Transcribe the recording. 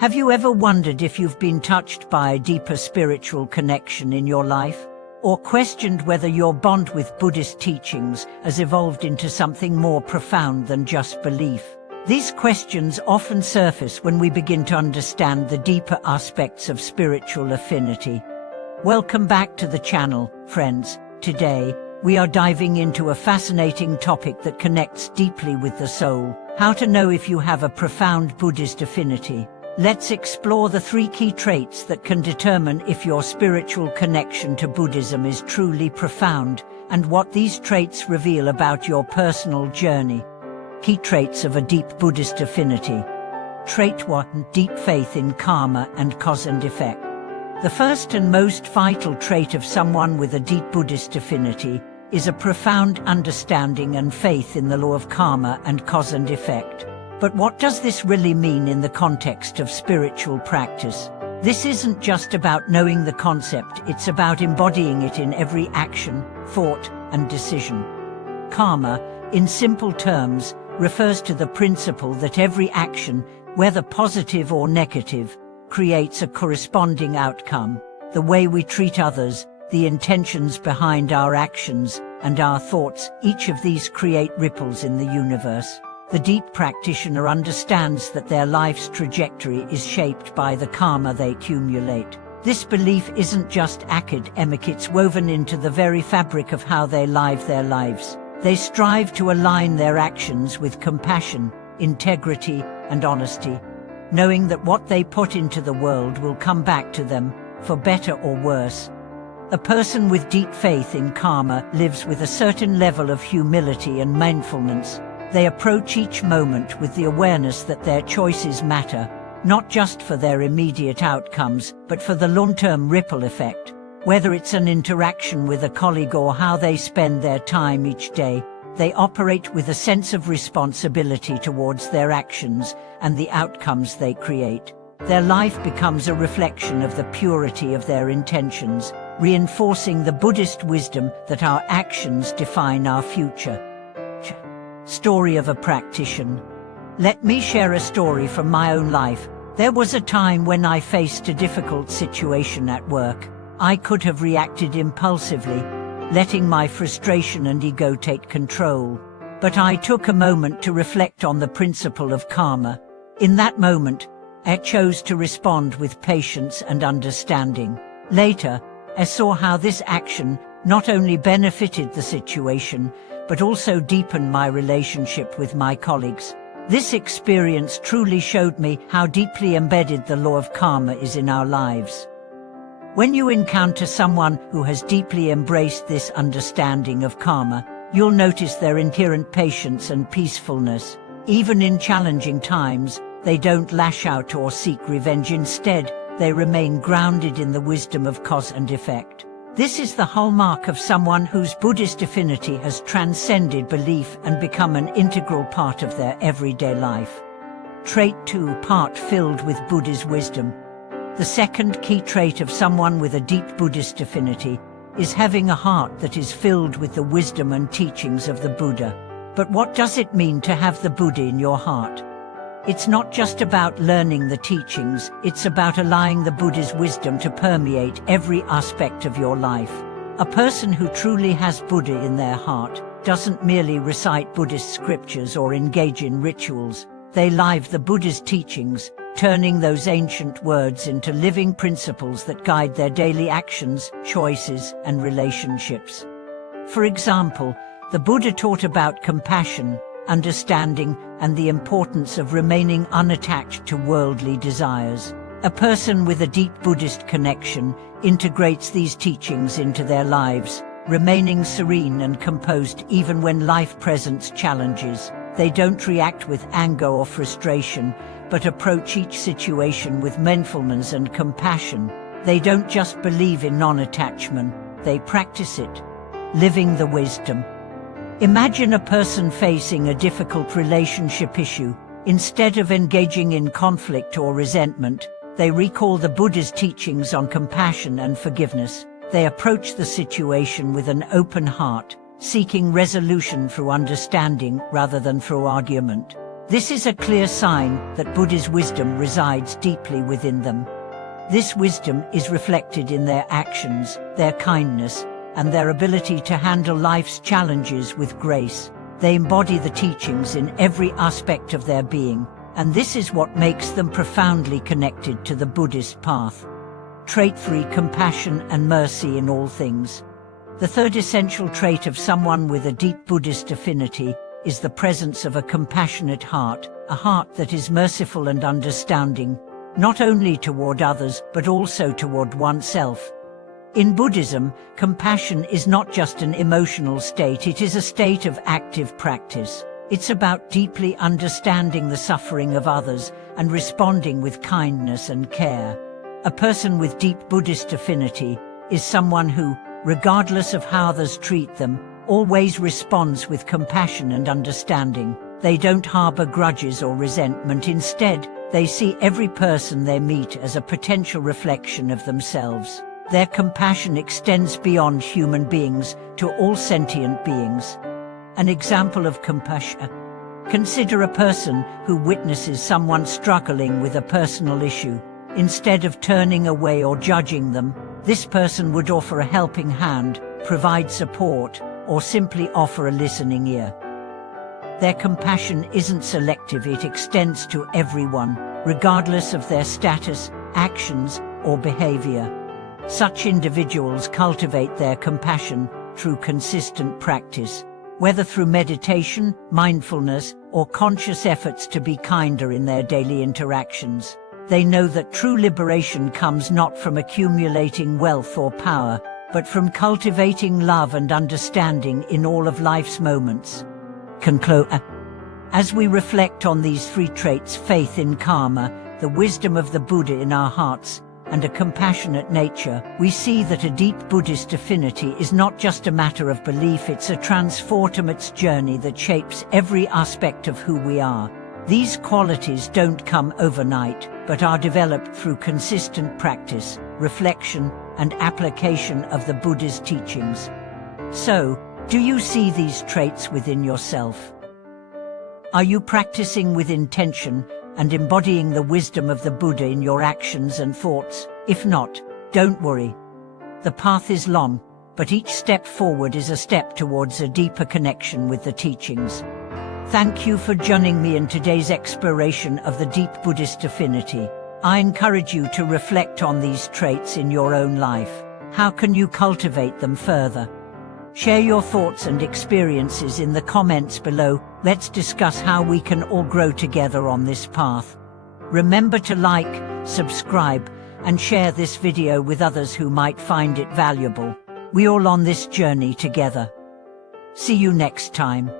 Have you ever wondered if you've been touched by a deeper spiritual connection in your life? Or questioned whether your bond with Buddhist teachings has evolved into something more profound than just belief? These questions often surface when we begin to understand the deeper aspects of spiritual affinity. Welcome back to the channel, friends. Today, we are diving into a fascinating topic that connects deeply with the soul: how to know if you have a profound Buddhist affinity. Let's explore the 3 key traits that can determine if your spiritual connection to Buddhism is truly profound, and what these traits reveal about your personal journey. Key traits of a deep Buddhist affinity. Trait 1: deep faith in karma and cause and effect. The first and most vital trait of someone with a deep Buddhist affinity is a profound understanding and faith in the law of karma and cause and effect. But what does this really mean in the context of spiritual practice? This isn't just about knowing the concept, it's about embodying it in every action, thought, and decision. Karma, in simple terms, refers to the principle that every action, whether positive or negative, creates a corresponding outcome. The way we treat others, the intentions behind our actions, and our thoughts, each of these create ripples in the universe. The deep practitioner understands that their life's trajectory is shaped by the karma they accumulate. This belief isn't just academic, it's woven into the very fabric of how they live their lives. They strive to align their actions with compassion, integrity, and honesty, knowing that what they put into the world will come back to them, for better or worse. A person with deep faith in karma lives with a certain level of humility and mindfulness. They approach each moment with the awareness that their choices matter, not just for their immediate outcomes, but for the long-term ripple effect. Whether it's an interaction with a colleague or how they spend their time each day, they operate with a sense of responsibility towards their actions and the outcomes they create. Their life becomes a reflection of the purity of their intentions, reinforcing the Buddhist wisdom that our actions define our future. Story of a practitioner. Let me share a story from my own life. There was a time when I faced a difficult situation at work. I could have reacted impulsively, letting my frustration and ego take control. But I took a moment to reflect on the principle of karma. In that moment, I chose to respond with patience and understanding. Later, I saw how this action not only benefited the situation, but also deepened my relationship with my colleagues. This experience truly showed me how deeply embedded the law of karma is in our lives. When you encounter someone who has deeply embraced this understanding of karma, you'll notice their inherent patience and peacefulness. Even in challenging times, they don't lash out or seek revenge. Instead, they remain grounded in the wisdom of cause and effect. This is the hallmark of someone whose Buddhist affinity has transcended belief and become an integral part of their everyday life. Trait 2: heart filled with Buddha's wisdom. The second key trait of someone with a deep Buddhist affinity is having a heart that is filled with the wisdom and teachings of the Buddha. But what does it mean to have the Buddha in your heart? It's not just about learning the teachings, it's about allowing the Buddha's wisdom to permeate every aspect of your life. A person who truly has Buddha in their heart doesn't merely recite Buddhist scriptures or engage in rituals. They live the Buddha's teachings, turning those ancient words into living principles that guide their daily actions, choices, and relationships. For example, the Buddha taught about compassion, understanding, and the importance of remaining unattached to worldly desires. A person with a deep Buddhist connection integrates these teachings into their lives, remaining serene and composed even when life presents challenges. They don't react with anger or frustration, but approach each situation with mindfulness and compassion. They don't just believe in non-attachment, they practice it, living the wisdom. Imagine a person facing a difficult relationship issue. Instead of engaging in conflict or resentment, they recall the Buddha's teachings on compassion and forgiveness. They approach the situation with an open heart, seeking resolution through understanding rather than through argument. This is a clear sign that Buddha's wisdom resides deeply within them. This wisdom is reflected in their actions, their kindness, and their ability to handle life's challenges with grace. They embody the teachings in every aspect of their being, and this is what makes them profoundly connected to the Buddhist path. Trait 3: compassion and mercy in all things. The third essential trait of someone with a deep Buddhist affinity is the presence of a compassionate heart, a heart that is merciful and understanding, not only toward others but also toward oneself. In Buddhism, compassion is not just an emotional state, it is a state of active practice. It's about deeply understanding the suffering of others and responding with kindness and care. A person with deep Buddhist affinity is someone who, regardless of how others treat them, always responds with compassion and understanding. They don't harbor grudges or resentment. Instead, they see every person they meet as a potential reflection of themselves. Their compassion extends beyond human beings to all sentient beings. An example of compassion: consider a person who witnesses someone struggling with a personal issue. Instead of turning away or judging them, this person would offer a helping hand, provide support, or simply offer a listening ear. Their compassion isn't selective, it extends to everyone, regardless of their status, actions, or behavior. Such individuals cultivate their compassion through consistent practice, whether through meditation, mindfulness, or conscious efforts to be kinder in their daily interactions. They know that true liberation comes not from accumulating wealth or power, but from cultivating love and understanding in all of life's moments. As we reflect on these three traits, faith in karma, the wisdom of the Buddha in our hearts, and a compassionate nature, we see that a deep Buddhist affinity is not just a matter of belief, it's a transformative journey that shapes every aspect of who we are. These qualities don't come overnight, but are developed through consistent practice, reflection, and application of the Buddha's teachings. So, do you see these traits within yourself? Are you practicing with intention and embodying the wisdom of the Buddha in your actions and thoughts? If not, don't worry. The path is long, but each step forward is a step towards a deeper connection with the teachings. Thank you for joining me in today's exploration of the deep Buddhist affinity. I encourage you to reflect on these traits in your own life. How can you cultivate them further? Share your thoughts and experiences in the comments below. Let's discuss how we can all grow together on this path. Remember to like, subscribe, and share this video with others who might find it valuable. We're all on this journey together. See you next time.